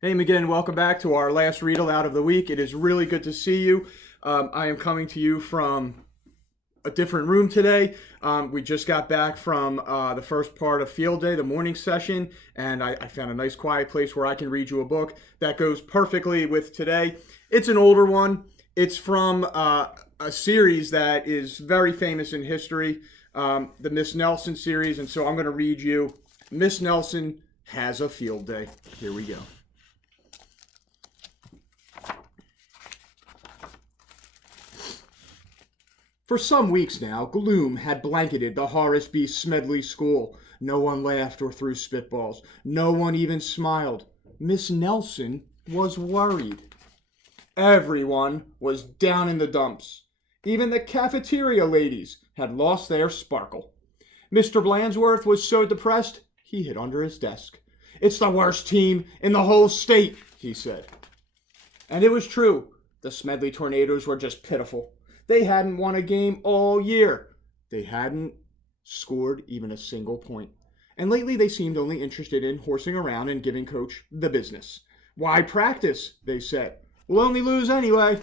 Hey, McGinn, welcome back to our last read aloud of the week. It is really good to see you. I am coming to you from a different room today. We just got back from the first part of field day, the morning session, and I found a nice quiet place where I can read you a book that goes perfectly with today. It's an older one. It's from a series that is very famous in history, the Miss Nelson series, and so I'm going to read you Miss Nelson Has a Field Day. Here we go. For some weeks now, gloom had blanketed the Horace B. Smedley School. No one laughed or threw spitballs. No one even smiled. Miss Nelson was worried. Everyone was down in the dumps. Even the cafeteria ladies had lost their sparkle. Mr. Blansworth was so depressed, he hid under his desk. "It's the worst team in the whole state," he said. And it was true. The Smedley Tornadoes were just pitiful. They hadn't won a game all year. They hadn't scored even a single point. And lately they seemed only interested in horsing around and giving Coach the business. "Why practice?" they said. "We'll only lose anyway."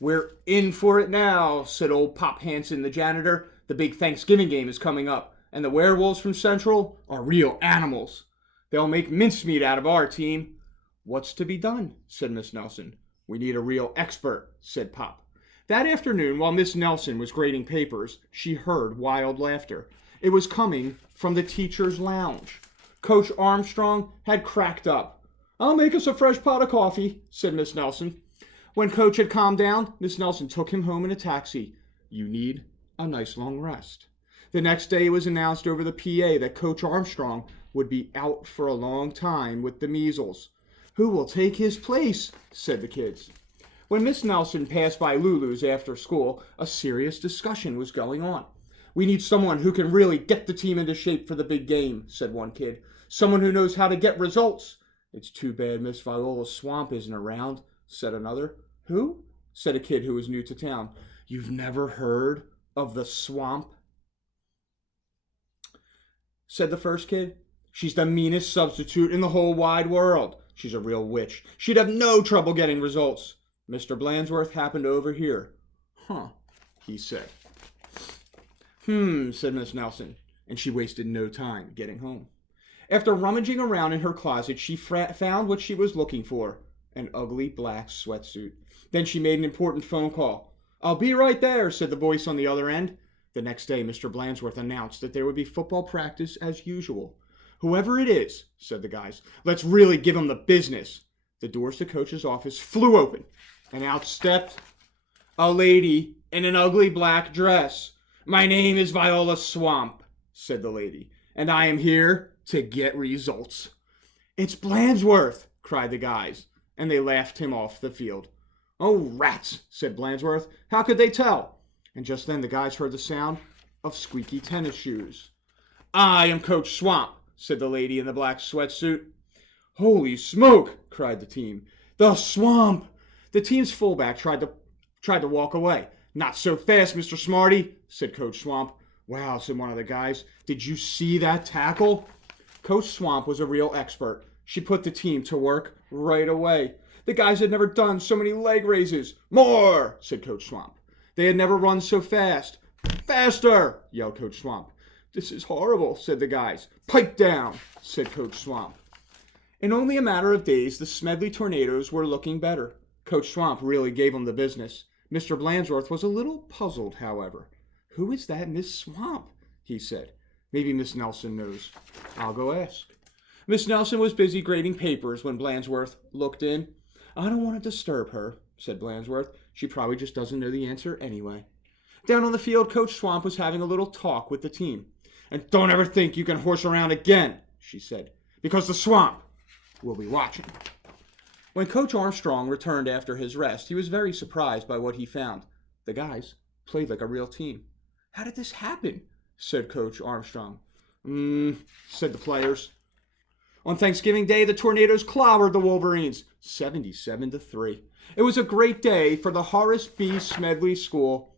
"We're in for it now," said old Pop Hansen, the janitor. "The big Thanksgiving game is coming up, and the werewolves from Central are real animals. They'll make mincemeat out of our team." "What's to be done?" said Miss Nelson. "We need a real expert," said Pop. That afternoon, while Miss Nelson was grading papers, she heard wild laughter. It was coming from the teacher's lounge. Coach Armstrong had cracked up. "I'll make us a fresh pot of coffee," said Miss Nelson. When Coach had calmed down, Miss Nelson took him home in a taxi. "You need a nice long rest." The next day it was announced over the PA that Coach Armstrong would be out for a long time with the measles. "Who will take his place?" said the kids. When Miss Nelson passed by Lulu's after school, a serious discussion was going on. "We need someone who can really get the team into shape for the big game," said one kid. "Someone who knows how to get results." "It's too bad Miss Viola Swamp isn't around," said another. "Who?" said a kid who was new to town. "You've never heard of the Swamp?" said the first kid. "She's the meanest substitute in the whole wide world. She's a real witch. She'd have no trouble getting results." Mr. Blansworth happened over here. "Huh," he said. Said Miss Nelson, and she wasted no time getting home. After rummaging around in her closet, she found what she was looking for, an ugly black sweatsuit. Then she made an important phone call. "I'll be right there," said the voice on the other end. The next day, Mr. Blansworth announced that there would be football practice as usual. "Whoever it is," said the guys, "let's really give him the business." The doors to Coach's office flew open, and out stepped a lady in an ugly black dress. "My name is Viola Swamp," said the lady, "and I am here to get results." "It's Blansworth," cried the guys, and they laughed him off the field. "Oh, rats," said Blansworth. "How could they tell?" And just then the guys heard the sound of squeaky tennis shoes. "I am Coach Swamp," said the lady in the black sweatsuit. "Holy smoke," cried the team. "The Swamp!" The team's fullback tried to walk away. "Not so fast, Mr. Smarty," said Coach Swamp. "Wow," said one of the guys. "Did you see that tackle?" Coach Swamp was a real expert. She put the team to work right away. The guys had never done so many leg raises. "More," said Coach Swamp. They had never run so fast. "Faster," yelled Coach Swamp. "This is horrible," said the guys. "Pipe down," said Coach Swamp. In only a matter of days, the Smedley Tornadoes were looking better. Coach Swamp really gave them the business. Mr. Blansworth was a little puzzled, however. "Who is that Miss Swamp?" he said. "Maybe Miss Nelson knows. I'll go ask." Miss Nelson was busy grading papers when Blansworth looked in. "I don't want to disturb her," said Blansworth. "She probably just doesn't know the answer anyway." Down on the field, Coach Swamp was having a little talk with the team. "And don't ever think you can horse around again," she said, "because the Swamp will be watching." When Coach Armstrong returned after his rest, he was very surprised by what he found. The guys played like a real team. "How did this happen?" said Coach Armstrong. Said the players. On Thanksgiving Day, the Tornadoes clobbered the Wolverines, 77-3. It was a great day for the Horace B. Smedley School.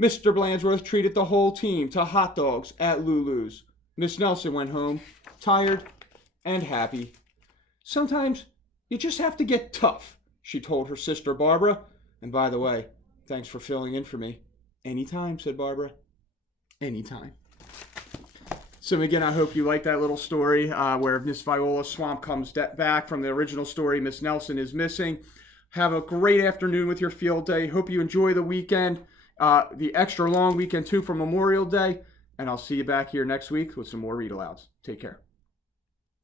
Mr. Blansworth treated the whole team to hot dogs at Lulu's. Miss Nelson went home, tired and happy. Sometimes you just have to get tough, she told her sister Barbara. And by the way, thanks for filling in for me. Anytime, said Barbara. Anytime. So again, I hope you like that little story where Miss Viola Swamp comes back from the original story. Miss Nelson is missing. Have a great afternoon with your field day. Hope you enjoy the weekend, the extra long weekend too for Memorial Day. And I'll see you back here next week with some more read alouds. Take care.